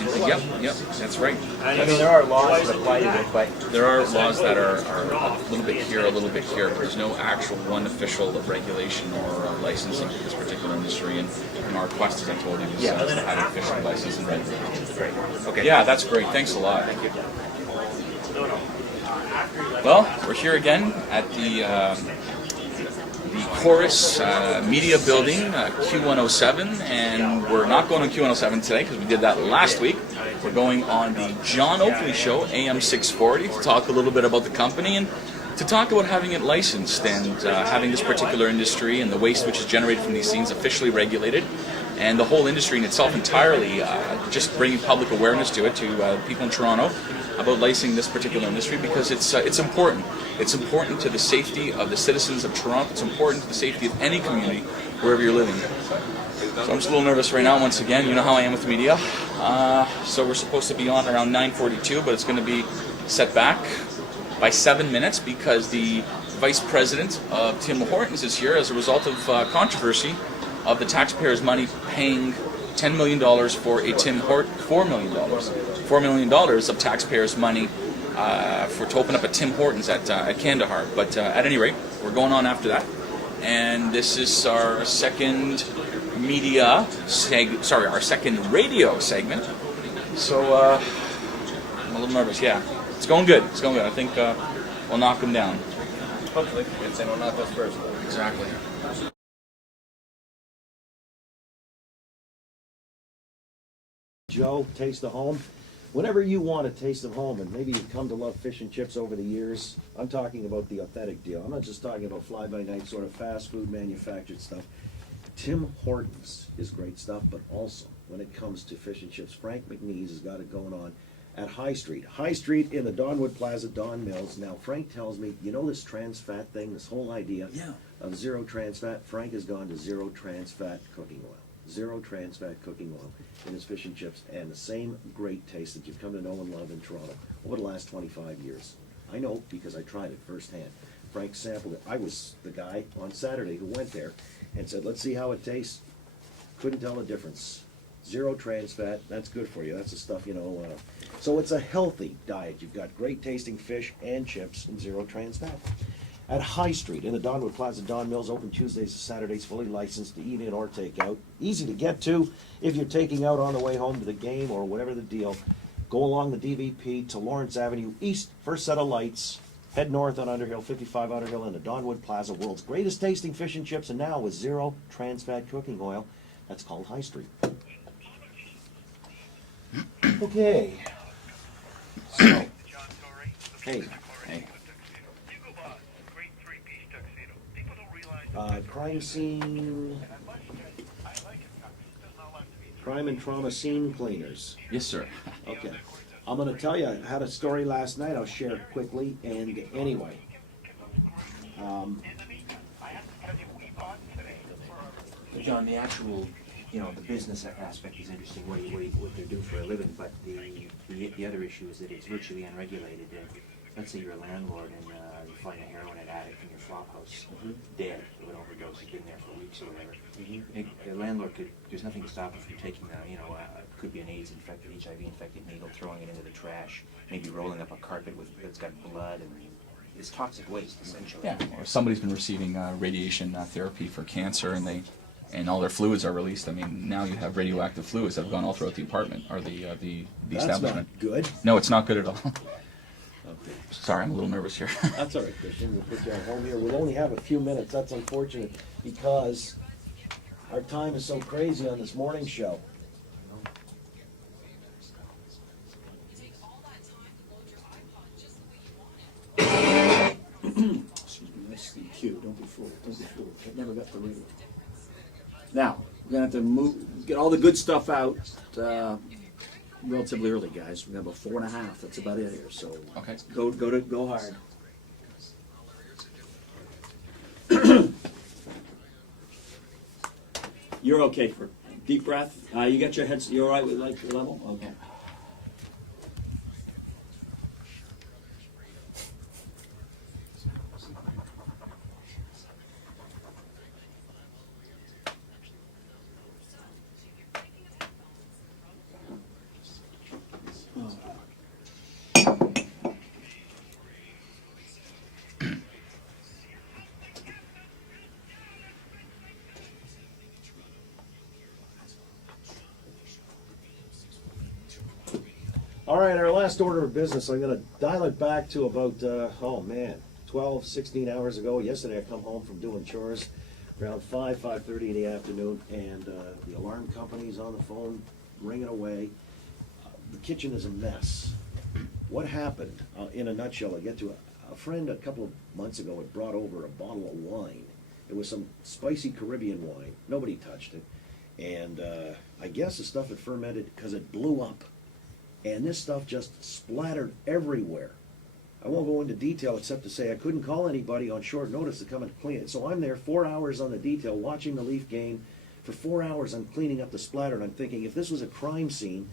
Yep, that's right. I mean, there are laws that apply to it, but There are laws that are a little bit here, a little bit here, but there's no actual one official regulation or licensing for this particular industry. And our quest, as I told you, is to have an official license and regulation. great. Okay. Yeah, that's great. Thanks a lot. Thank you. Well, we're here again at the Chorus Media Building, Q107, and we're not going on Q107 today because we did that last week. We're going on the John Oakley Show, AM 640, to talk a little bit about the company and to talk about having it licensed and having this particular industry and the waste which is generated from these scenes officially regulated, and the whole industry in itself entirely just bringing public awareness to it, to people in Toronto, about licensing this particular industry because it's important. It's important to the safety of the citizens of Toronto. It's important to the safety of any community, wherever you're living. So I'm just a little nervous right now. Once again, you know how I am with media. So we're supposed to be on around 9:42, but it's going to be set back by 7 minutes because the Vice President of Tim Hortons is here as a result of controversy of the taxpayers' money paying $10 million for a Tim Hortons, $4 million of taxpayers' money to open up a Tim Hortons at Kandahar. But at any rate, we're going on after that. And this is our second our second radio segment. So I'm a little nervous. Yeah, it's going good. It's going good. I think we'll knock them down. Hopefully, if they don't knock us first. Exactly. Joe, Taste of Home. Whenever you want a taste of home, and maybe you've come to love fish and chips over the years, I'm talking about the authentic deal. I'm not just talking about fly-by-night sort of fast food manufactured stuff. Tim Hortons is great stuff, but also when it comes to fish and chips, Frank McNeese has got it going on at High Street. High Street in the Donwood Plaza, Don Mills. Now, Frank tells me, you know this trans fat thing, this whole idea of zero trans fat? Frank has gone to zero trans fat cooking oil. Zero trans fat cooking oil in his fish and chips, and the same great taste that you've come to know and love in Toronto over the last 25 years. I know because I tried it firsthand. Frank sampled it. I was the guy on Saturday who went there and said, let's see how it tastes. Couldn't tell the difference. Zero trans fat, that's good for you. That's the stuff, So it's a healthy diet. You've got great tasting fish and chips and zero trans fat. At High Street in the Donwood Plaza, Don Mills, open Tuesdays to Saturdays, fully licensed to eat in or take out. Easy to get to if you're taking out on the way home to the game or whatever the deal. Go along the DVP to Lawrence Avenue East, first set of lights. Head north on Underhill, 55 Underhill in the Donwood Plaza. World's greatest tasting fish and chips, and now with zero trans fat cooking oil. That's called High Street. Okay. So, hey. Crime scene, crime and trauma scene cleaners. Yes, sir. Okay. I'm going to tell you, I had a story last night. I'll share it quickly. And anyway, John, the actual, the business aspect is interesting, what they do for a living, but the other issue is that it's virtually unregulated. And let's say you're a landlord and you find a heroin addict in your flop house, dead of an overdose, he's been there for weeks or whatever. A landlord there's nothing to stop him from taking could be an AIDS infected, HIV infected needle, throwing it into the trash, maybe rolling up a carpet that's got blood, and it's toxic waste essentially. Yeah, or somebody's been receiving radiation therapy for cancer, and all their fluids are released. I mean, now you have radioactive fluids that have gone all throughout the apartment or the that's establishment. not good. No, it's not good at all. Okay. Sorry, I'm a little nervous here. That's all right, Christian. We'll put you on home here. We'll only have a few minutes. That's unfortunate because our time is so crazy on this morning show. Excuse me, that's the cue. Don't be fooled. Don't be fooled. I never got the radio. Now, we're going to have to get all the good stuff out relatively early, guys. We've got about 4.5. That's about it here. So Okay. Go hard. You're okay for deep breath. You got your head. You're all right with your level. Okay. All right, our last order of business, I'm gonna dial it back to about, 12, 16 hours ago. Yesterday I come home from doing chores around 5:30 in the afternoon, and the alarm company's on the phone ringing away. The kitchen is a mess. What happened? In a nutshell, I get to a friend a couple of months ago had brought over a bottle of wine. It was some spicy Caribbean wine. Nobody touched it. And I guess the stuff had fermented because it blew up. And this stuff just splattered everywhere. I won't go into detail except to say I couldn't call anybody on short notice to come and clean it. So I'm there 4 hours on the detail watching the Leaf game. For 4 hours I'm cleaning up the splatter, and I'm thinking, if this was a crime scene,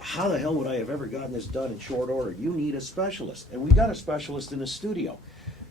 how the hell would I have ever gotten this done in short order? You need a specialist. And we got a specialist in the studio.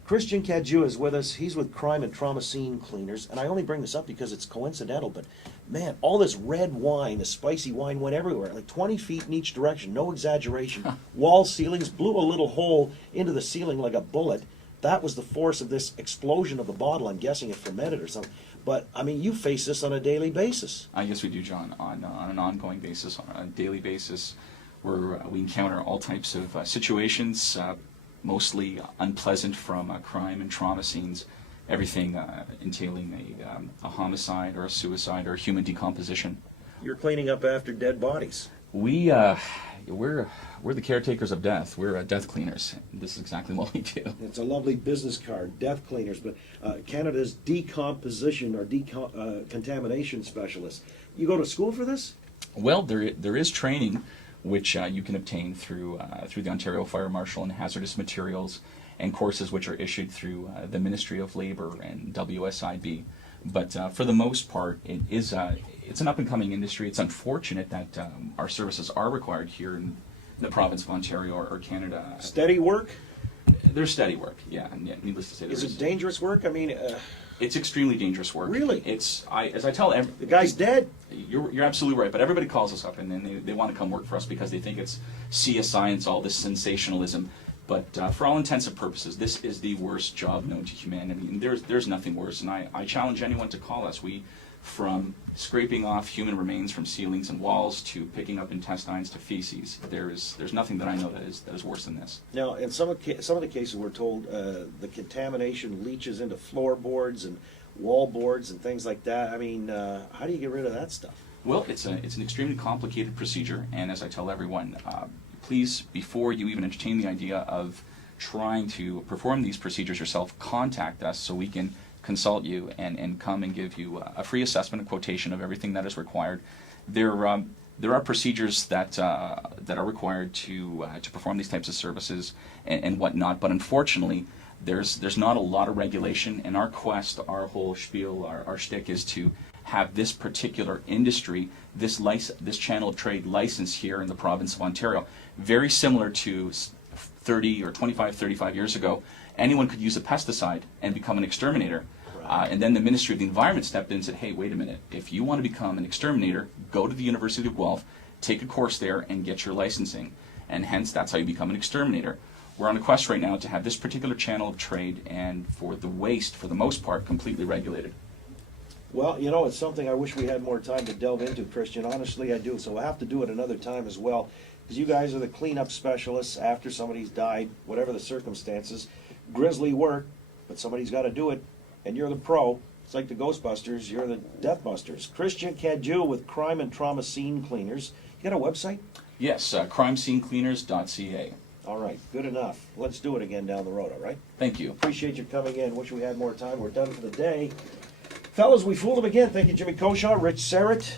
Christian Cadieux is with us. He's with Crime and Trauma Scene Cleaners. And I only bring this up because it's coincidental, but man, all this red wine, the spicy wine, went everywhere, like 20 feet in each direction, no exaggeration. Wall ceilings, blew a little hole into the ceiling like a bullet. That was the force of this explosion of the bottle. I'm guessing it fermented or something. But, I mean, you face this on a daily basis. Yes, we do, John, on an ongoing basis, on a daily basis, where we encounter all types of situations, mostly unpleasant, from crime and trauma scenes, everything entailing a homicide or a suicide or human decomposition. You're cleaning up after dead bodies. We're the caretakers of death. We're death cleaners. This is exactly what we do. It's a lovely business card, death cleaners, but Canada's decomposition or contamination specialist. You go to school for this? Well, there is training which you can obtain through the Ontario Fire Marshal and Hazardous Materials, and courses which are issued through the Ministry of Labour and WSIB. But for the most part, it's an up-and-coming industry. It's unfortunate that our services are required here in the province of Ontario or Canada. Steady work? There's steady work, yeah. And needless to say, Is it dangerous work? I mean, it's extremely dangerous work. Really? As I tell the guy's dead? You're absolutely right, but everybody calls us up and then they want to come work for us because they think it's CSI and all this sensationalism. But for all intents and purposes, this is the worst job known to humanity. And there's nothing worse. And I challenge anyone to call us. From scraping off human remains from ceilings and walls to picking up intestines to feces, there's nothing that I know that is worse than this. Now, in some of the cases, we're told the contamination leaches into floorboards and wall boards and things like that. I mean, how do you get rid of that stuff? Well, it's an extremely complicated procedure, and as I tell everyone, please, before you even entertain the idea of trying to perform these procedures yourself, contact us so we can consult you and come and give you a free assessment and quotation of everything that is required. There are procedures that are required to perform these types of services and whatnot, but unfortunately, there's not a lot of regulation. And our quest, our whole spiel, our shtick is to have this particular industry, this channel of trade licensed here in the province of Ontario, very similar to 30 or 25, 35 years ago. Anyone could use a pesticide and become an exterminator. And then the Ministry of the Environment stepped in and said, hey, wait a minute, if you want to become an exterminator, go to the University of Guelph, take a course there and get your licensing. And hence, that's how you become an exterminator. We're on a quest right now to have this particular channel of trade and for the waste, for the most part, completely regulated. Well, you know, it's something I wish we had more time to delve into, Christian. Honestly, I do. So we'll have to do it another time as well. Because you guys are the cleanup specialists after somebody's died, whatever the circumstances. Grisly work, but somebody's got to do it. And you're the pro. It's like the Ghostbusters. You're the Deathbusters. Christian Cadieux with Crime and Trauma Scene Cleaners. You got a website? Yes, crimescenecleaners.ca. All right, good enough. Let's do it again down the road, all right? Thank you. Appreciate you coming in. Wish we had more time. We're done for the day. Fellas, we fooled them again. Thank you, Jimmy Koshaw, Rich Serrett,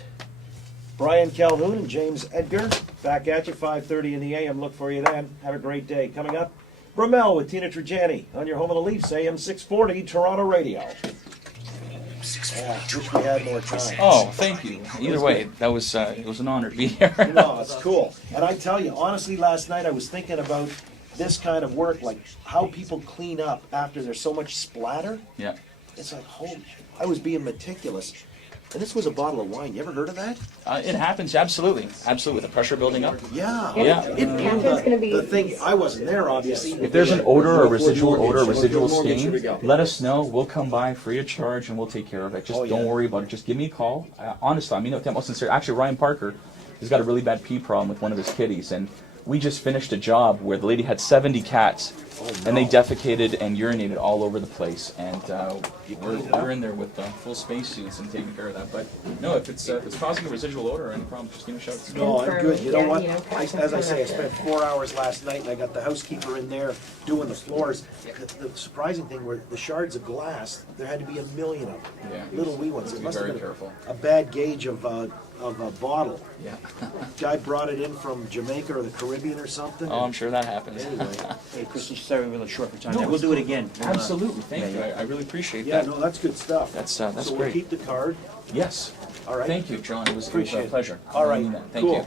Brian Calhoun, and James Edgar. Back at you, 5:30 in the AM. Look for you then. Have a great day. Coming up, Bromell with Tina Trajani on your home of the Leafs, AM 640, Toronto Radio. Yeah, wish we had more time. Oh, thank you. Either way, it was an honor to be here. No, it's cool. And I tell you, honestly, last night I was thinking about this kind of work, like how people clean up after there's so much splatter. Yeah. It's like, holy, I was being meticulous. And this was a bottle of wine. You ever heard of that? It happens, absolutely. Absolutely. The pressure building up. Yeah. Yeah. It blew the thing. I wasn't there, obviously. If there's an odor or residual stain, let us know. We'll come by free of charge and we'll take care of it. Just don't worry about it. Just give me a call. Honestly, I mean, I'm most sincere. Actually, Ryan Parker has got a really bad pee problem with one of his kitties, and we just finished a job where the lady had 70 cats, and they defecated and urinated all over the place. And we're in there with full spacesuits and taking care of that. But no, if it's causing a residual odor or any problem, just give me a shout. No, I'm good. You know Yeah, what? you know, As I say, I spent 4 hours last night and I got the housekeeper in there doing the floors. The surprising thing were the shards of glass, there had to be a million of them. Yeah. Little wee ones. It Be must have very been careful. a bad gauge of a bottle. Yeah. Guy brought it in from Jamaica or the Caribbean or something. Oh, I'm sure that happens. Anyway, Hey, Christian, sorry we're really short for time. No, We'll it's do it again. We'll, Absolutely, thank yeah, you. yeah. I really appreciate yeah, that. no, that's good stuff. That's So we'll great. keep the card. Yes. All right. Thank you, John. It was a Appreciate it. pleasure. All I right. mean that. Thank Cool. you.